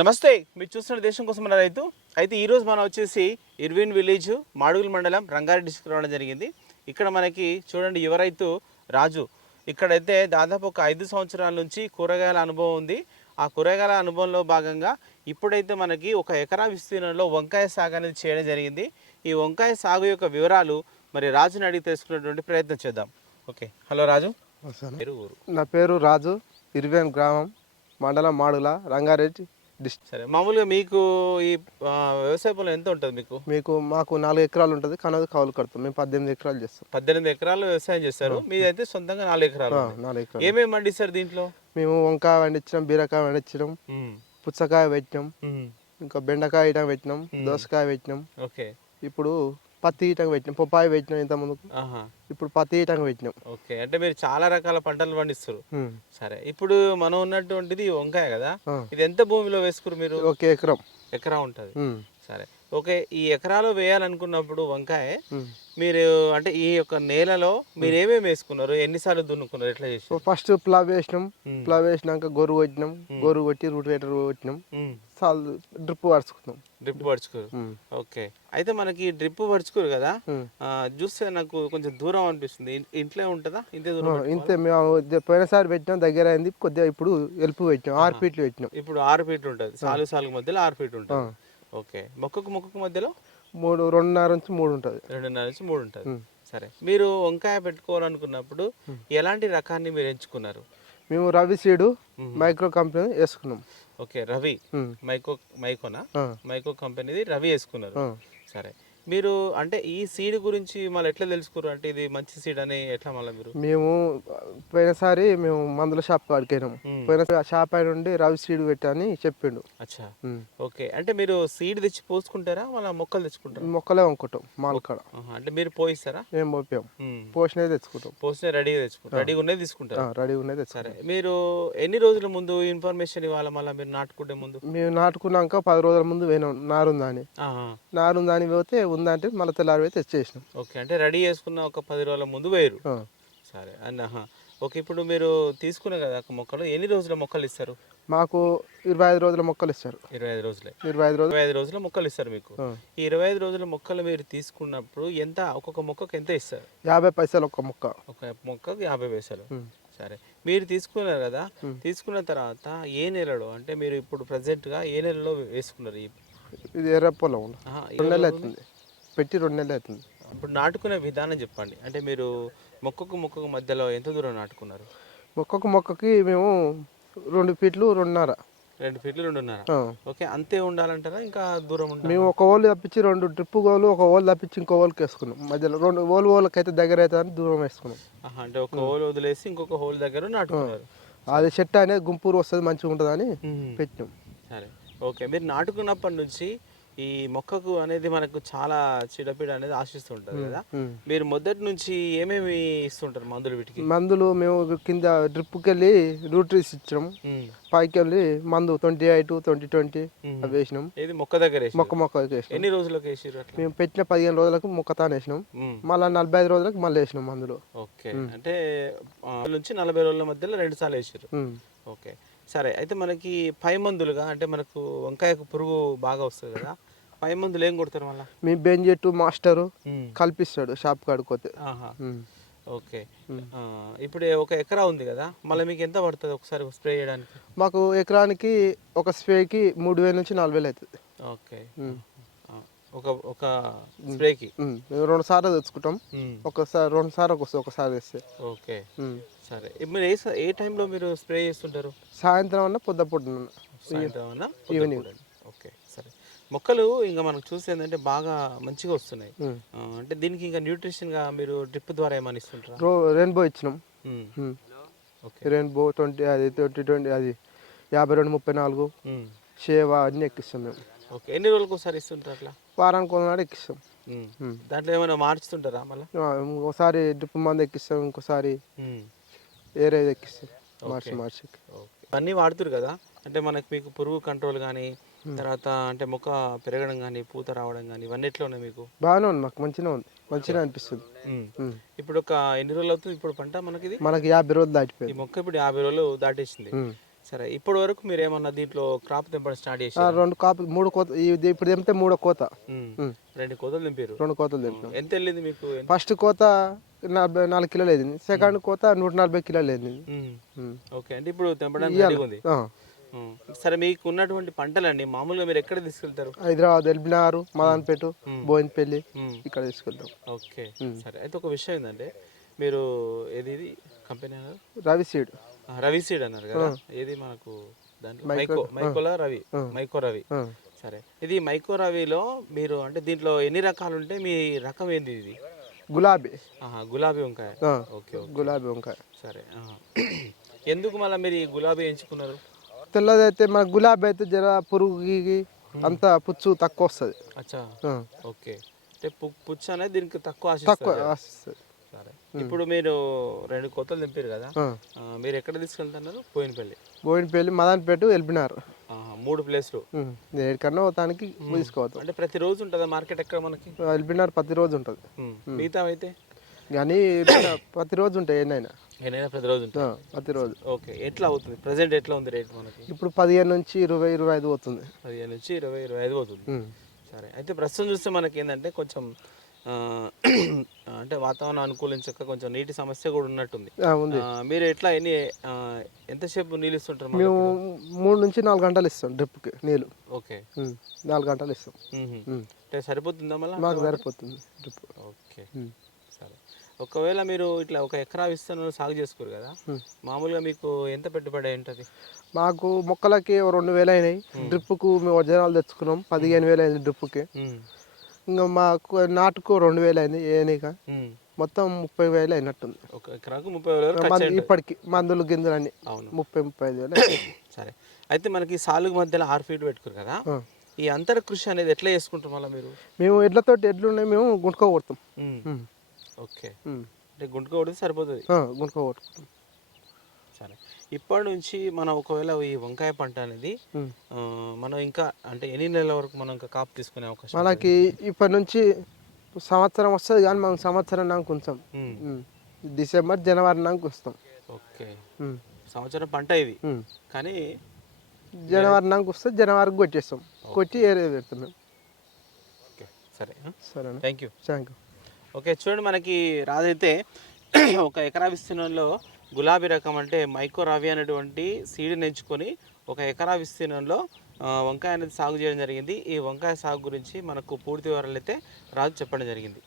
నమస్తే, మీరు చూస్తున్న దేశం కోసం మన రైతు. అయితే ఈరోజు మనం వచ్చేసి ఇర్విన్ విలేజ్ మాడుగుల మండలం రంగారెడ్డి డిస్ట్రిక్ట్ రావడం జరిగింది. ఇక్కడ మనకి చూడండి యువ రైతు రాజు. ఇక్కడైతే దాదాపు ఒక 5 సంవత్సరాల నుంచి కూరగాయల అనుభవం ఉంది. ఆ కూరగాయల అనుభవంలో భాగంగా ఇప్పుడైతే మనకి ఒక ఎకరా విస్తీర్ణంలో వంకాయ సాగు అనేది చేయడం జరిగింది. ఈ వంకాయ సాగు యొక్క వివరాలు మరి రాజుని అడిగి తెలుసుకునేటువంటి ప్రయత్నం చేద్దాం. ఓకే, హలో రాజు. పేరు ఊరు? నా పేరు రాజు, ఇర్వేన్ గ్రామం, మండలం మాడుగుల, రంగారెడ్డి డిస్ట్రిక్ట్. సరే, మామూలుగా మీకు ఈ వ్యవసాయ పొలం ఎంత ఉంటుంది మాకు 4 ఎకరాలు ఉంటుంది. కనది కౌలు కడతాం. మేము 18 ఎకరాలు చేస్తాం. 18 ఎకరాలు వ్యవసాయం చేస్తారు. మీదైతే సొంతంగా 4 ఎకరాలు. 4 ఎకరాలు. ఏమేమి పండిస్తారు దీంట్లో? మేము వంకాయ పండించినాం, బీరకాయ పండించినాం, పుచ్చకాయ పెట్టినాం, ఇంకా బెండకాయ ఇటం పెట్టినాం, దోసకాయ పెట్టినాం. ఓకే, ఇప్పుడు పత్తి ఇటం పెట్టినాం, పొప్పాయి పెట్టినాం ఇంత ముందుకు. ఇప్పుడు పత్తి ఇటం పెట్టినాం. ఓకే, అంటే మీరు చాలా రకాల పంటలు పండిస్తారు. సరే, ఇప్పుడు మనం ఉన్నటువంటిది వంకాయ కదా, ఇది ఎంత భూమిలో వేసుకురు మీరు? 1 ఎకరా ఉంటుంది. సరే, ఓకే. ఈ ఎకరాలో వేయాలనుకున్నప్పుడు వంకాయ మీరు అంటే ఈ యొక్క నేలలో మీరు ఏమేమి వేసుకున్నారు, ఎన్నిసార్లు దున్నుకున్నారు, ఎట్లా చేసి? ఫస్ట్ ప్లవ్ వేసినాం. ప్లవ్ వేసినాక గొర్రు కొట్టినాం, గొర్రు కొట్టి రూటివేటర్ కొట్టినాం, డ్రిప్ పరుచుకున్నాం. డ్రిప్ పరుచుకోరు. ఓకే, అయితే మనకి డ్రిప్ పరుచుకోరు కదా, చూస్తే నాకు కొంచెం దూరం అనిపిస్తుంది. ఇంట్లో ఉంటుందా? ఇంతే దూరం? ఇంతే. మేము పోయినసారి పెట్టినాం, దగ్గర అయింది కొద్దిగా. ఇప్పుడు ఎలుపు పెట్టినాం, 6 ఫీట్లు పెట్టినాం. ఇప్పుడు 6 ఫీట్లు ఉంటుంది. సాలుగు మధ్యలో 6 ఫీట్లు ఉంటుంది. ఓకే, మొక్కకు మధ్యలో 2.5 నుంచి 3 ఉంటుంది. 2.5 నుంచి 3 ఉంటుంది. సరే, మీరు వంకాయ పెట్టుకోవాలనుకున్నప్పుడు ఎలాంటి రకాన్ని మీరు ఎంచుకున్నారు? మేము రవి సీడు మైక్రో కంపెనీ వేసుకున్నాం. ఓకే, రవి మైకోనా? మైకో కంపెనీది రవి వేసుకున్నారు. సరే, మీరు అంటే ఈ సీడ్ గురించి మళ్ళీ ఎట్లా తెలుసుకున్నారు? అంటే ఇది మంచి సీడ్ అని ఎట్లా మళ్ళీ మీరు? మేము పోయినసారి మందుల షాప్ కాడిపోయినాం. పోయిన షాప్ అయిన నుండి రవి సీడ్ పెట్టని చెప్పిండు. అచ్చా, ఓకే. అంటే మీరు సీడ్ తెచ్చి పోసుకుంటారా, మళ్ళీ మొక్కలు తెచ్చుకుంటారా? మొక్కలే వంకుంటాం మాల్కాడ. అంటే మీరు పోయిస్తారా? మేము పోపాం. పోసినవి తెచ్చుకుంటాం. పోసిన రెడీగా తెచ్చుకుంటాం. రెడీగా ఉన్నది తీసుకుంటారు. రెడీగా ఉన్నది. సరే, మీరు ఎన్ని రోజుల ముందు ఇన్ఫర్మేషన్ ఇవ్వాలి మళ్ళీ మీరు నాటుకుంటే ముందు? మేము నాటుకున్నాక 10 రోజుల ముందు పోయినాం. నారుందని పోతే ఉందంటే మళ్ళీ తెల్లారి పోయి తెచ్చేసినాం. ఓకే, అంటే రెడీ చేసుకున్న ఒక 10 రోజుల ముందు వేరు. సరే అన్న. ఓకే, ఇప్పుడు మీరు తీసుకునే కదా మొక్కలు, ఎన్ని రోజుల మొక్కలు ఇస్తారు మాకు? 25 రోజుల మొక్కలు ఇస్తారు. 25 రోజులే. 25 రోజుల మొక్కలు ఇస్తారు మీకు. ఈ 25 రోజుల మొక్కలు మీరు తీసుకున్నప్పుడు ఎంత, ఒక్కొక్క మొక్కకు ఎంత ఇస్తారు? 50 పైసలు ఒక మొక్క. ఒక మొక్కకు 50 పైసలు. సరే, మీరు తీసుకున్నారు కదా, తీసుకున్న తర్వాత ఏ నెలలో, అంటే మీరు ఇప్పుడు ప్రజెంట్ గా ఏ నెలలో వేసుకున్నారు? ఇది ఎర్ర పొలం. 2 నెలలు అవుతుంది పెట్టి, 2 నెలలు అవుతుంది. ఇప్పుడు నాటుకునే విధానం చెప్పండి. అంటే మీరు మొక్కకు మధ్యలో ఎంత దూరం నాటుకున్నారు? మొక్కకి మేము 2 ఫీట్లు 2.5. 2 ఫీట్లు 2.5. ఓకే, అంతే ఉండాలంటారా, ఇంకా దూరం ఉండాలి? మేము ఒక ఓలు తప్పించి 2 డ్రిప్ గోలు, ఒక ఓలు తప్పించి ఇంకో ఓలుకి వేసుకున్నాం. మధ్యలో 2 ఓళ్ళకి అయితే దగ్గర అవుతుందని దూరం వేసుకున్నాం. అంటే ఒక హోల్ వదిలేసి ఇంకొక హోల్ దగ్గర నాటుకున్నారు. అది చెట్టు అనేది గుంపూరు వస్తుంది, మంచిగా ఉంటుందని పెట్టినాం. సరే, ఓకే. మీరు నాటుకున్నప్పటి నుంచి ఈ మొక్కకు అనేది మనకు చాలా చీడపీడ అనేది ఆశిస్తుంటది కదా, మీరు మొదటి నుంచి ఏమేమి ఇస్తుంటారు మందులు వీటికి? మందులు మేము కింద డ్రిప్కి వెళ్ళి న్యూట్రీస్ ఇచ్చినాం. పైకి వెళ్ళి మందు 28, 20 అవి వేసినాం. ఇది మొక్క దగ్గర మొక్క వేసినాం. ఎన్ని రోజులకు వేసారు? మేము పెట్టిన 15 రోజులకు మొక్క తాను వేసినాం. మళ్ళీ 45 రోజులకు మళ్ళీ వేసినాం మందులు. ఓకే, అంటే నుంచి 40 రోజుల మధ్యలో 2 సార్లు వేసారు. ఓకే, సరే. అయితే మనకి పై మందులుగా, అంటే మనకు వంకాయకు పురుగు బాగా వస్తుంది కదా, పై మందులు ఏం కొడతారు మళ్ళీ? మీ బెంజెట్టు మాస్టరు కల్పిస్తాడు షాప్ కాడుకోతే. ఓకే, ఇప్పుడు ఒక ఎకరా ఉంది కదా, మళ్ళీ మీకు ఎంత పడుతుంది ఒకసారి స్ప్రే చేయడానికి? మాకు ఎకరానికి ఒక స్ప్రేకి 3,000 నుంచి 4,000 అవుతుంది. ఓకే, ఒక స్ప్రేకి 2 సార్లు తెచ్చుకుంటాం. ఒకసారి 2 సార్లు ఒకసారి వేస్తే. ఓకే, సరే. ఇప్పుడు ఏ టైంలో మీరు స్ప్రే చేస్తుంటారు? సాయంత్రం అన్న పొద్దున, సాయంత్రం అన్న ఈవినింగ్. ఓకే, సరే. మొక్కలు ఇంకా మనకు చూస్తే ఏంటంటే బాగా మంచిగా వస్తున్నాయి. అంటే దీనికి ఇంకా న్యూట్రిషన్ గా మీరు డ్రిప్ ద్వారా ఏమని ఇస్తుంటారు? రెయిన్బో ఇచ్చినాం. రెయిన్బో 20 అది 20 అది 52, 34 షేవా అన్ని ఎక్కిస్తాం మేము. ఓకే, ఎన్ని రోజులకు ఒకసారి ఇస్తుంటారు అట్లా? వారానికి ఒకనాడు ఎక్కిస్తాం. దాంట్లో ఏమైనా మార్చుతుంటారా మళ్ళీ? ఒకసారి డ్రిప్ మందు ఎక్కిస్తాం, ఇంకోసారి ఏరేది ఎక్కిస్తాం, మార్చి. అన్నీ వాడుతురు కదా, అంటే మనకి మీకు పురుగు కంట్రోల్ కానీ, తర్వాత అంటే మొక్క పెరగడం కానీ, పూత రావడం కానీ, ఇవన్నీ ఎట్లా ఉన్నాయి మీకు? బాగానే ఉంది, మాకు మంచిగా అనిపిస్తుంది. ఇప్పుడు ఒక ఎన్ని రోజులు అవుతుంది ఇప్పుడు పంట మనకి? మనకి 50 రోజులు దాటిపోయింది. ఈ మొక్క ఇప్పుడు 50 రోజులు దాటేసింది. సరే ఇప్పటి వరకు మీరు ఏమన్నా దీంట్లో క్రాప్ తెంపడం స్టార్ట్ ఆ, చేశారు? 2 కాపు 3 కోత ఇది ఇప్పుడు తెంపితే 3వ కోత. 2 కోతలు తెంపారు. 2 కోతలు తెంపినాం. ఎంత వెళ్ళింది మీకు? ఫస్ట్ కోత 44 కిలోలు వేసింది, సెకండ్ కోత 140 కిలోలు వేసింది. ఓకే, అంటే ఇప్పుడు తెంపడానికి రెడీగా ఉంది. ఆ. సరే మీకు ఉన్నటువంటి పంటలండి మామూలుగా మీరు ఎక్కడ తీసుకెళ్తారు? హైదరాబాద్, ఎల్బినార్, మదన్పేట, బోయినపల్లి ఇక్కడ తీసుకెళ్తాం. ఓకే, సరే. అయితే ఒక విషయం ఏంటంటే మీరు ఇది కంపెనీ అన్నారు రవి సీడ్. రవి సీడ్ అన్నారు కదా, ఏది మనకు దాంట్లో మైకోలా రవి, మైకో రవి. సరే, ఇది మైకో రవిలో మీరు అంటే దీంట్లో ఎన్ని రకాలు ఉంటాయి? మీ రకం ఏంది ఇది? గులాబీ. గులాబీ వంకాయ. ఓకే, గులాబీ వంకాయ. సరే. ఎందుకు మళ్ళీ మీరు ఈ గులాబీ ఎంచుకున్నారు? తెల్లదైతే మన గులాబీ అయితే జర పురుగుకి అంత పుచ్చు తక్కువ వస్తుంది. అచ్చా, ఓకే. అంటే పుచ్చు అనేది దీనికి తక్కువ తక్కువ ఆశిస్తుంది. వస్తుంది. సరే, ఇప్పుడు మీరు 2 కోతలు తెంపారు కదా, మీరు ఎక్కడ తీసుకెళ్తున్నారు? బోయినపల్లి, మదన్పేట, ఎల్బినార్, 3 ప్లేస్లు. ఎక్కడన్నా పోతానికి తీసుకోవద్దు. అంటే ప్రతిరోజు ఉంటుందా మార్కెట్ ఎక్కడ మనకి? ఎల్బినార్ ప్రతిరోజు ఉంటుంది, మిగతా అయితే కానీ ప్రతిరోజు ఉంటాయి ఎన్నైనా ప్రతిరోజు ఉంటుంది. ప్రతిరోజు. ఓకే, ఎట్లా అవుతుంది ప్రజెంట్? ఎట్లా ఉంది రేట్ మనకి? ఇప్పుడు 15 నుంచి 20, 25 పోతుంది. 15 నుంచి 20, 25 అవుతుంది. సరే, అయితే ప్రస్తుతం చూస్తే మనకి ఏంటంటే కొంచెం అంటే వాతావరణం అనుకూలించక కొంచెం నీటి సమస్య కూడా ఉన్నట్టుంది. మీరు ఎట్లా ఎంతసేపు నీళ్ళు ఇస్తుంటారు? మేము 3 నుంచి 4 గంటలు ఇస్తాం డ్రిప్కి నీళ్ళు. ఓకే, 4 గంటలు ఇస్తాం. అంటే సరిపోతుందా మళ్ళీ? మాకు సరిపోతుంది డ్రిప్. ఓకే, సరే. ఒకవేళ మీరు ఇట్లా 1 ఎకరా విస్తీర్ణంలో సాగు చేసుకోరు కదా, మామూలుగా మీకు ఎంత పెట్టుబడి ఏంటది? మాకు మొక్కలకి 2,000 అయినాయి. డ్రిప్కు మేము ఒరిజినల్ తెచ్చుకున్నాం, 15,000 అయింది డ్రిప్కి. ఇంకా మాకు నాటుకు 2,000 అయింది ఏనిక, మొత్తం 30,000 అయినట్టుంది. 1 ఎకరాకు 30,000 ఇప్పటికి మందులు గింజలు అన్ని 30-35,000. సరే, అయితే మనకి సాలుగు మధ్యలో 6 ఫీట్ పెట్టుకోరు కదా, ఈ అంతర కృషి అనేది ఎట్లా చేసుకుంటాం మళ్ళీ మీరు? మేము ఎడ్లతోటి ఎడ్లు ఉన్నాయి, మేము గుంటుకో కొడతాం. ఓకే, అంటే గుంటుకో కొడితే సరిపోతుంది. గుంటుకో కొట్టుకుంటాం. సరే, ఇప్పటి నుంచి మనం ఒకవేళ ఈ వంకాయ పంట అనేది మనం ఇంకా అంటే ఎన్ని నెలల వరకు మనం ఇంకా కాపు తీసుకునే అవకాశం? మనకి ఇప్పటి నుంచి సంవత్సరం వస్తుంది, కానీ మనం సంవత్సరం నాకు ఉంచాం. డిసెంబర్, జనవరి నాకు వస్తాం. ఓకే, సంవత్సరం పంట ఇది, కానీ జనవరి నాకు వస్తే జనవరికి కొట్టేస్తాం, కొట్టి ఏరియా పెడతాం మేము. ఓకే, సరే. సరే, thank you. Thank you. Okay, చూడండి మనకి రాదైతే 1 ఎకరా విస్తీర్ణంలో గులాబీ రకం అంటే మైకో రవి అనేటువంటి సీడ్ని ఎంచుకొని 1 ఎకరా విస్తీర్ణంలో వంకాయ అనేది సాగు చేయడం జరిగింది. ఈ వంకాయ సాగు గురించి మనకు పూర్తి వివరాలు అయితే రాజు చెప్పడం జరిగింది.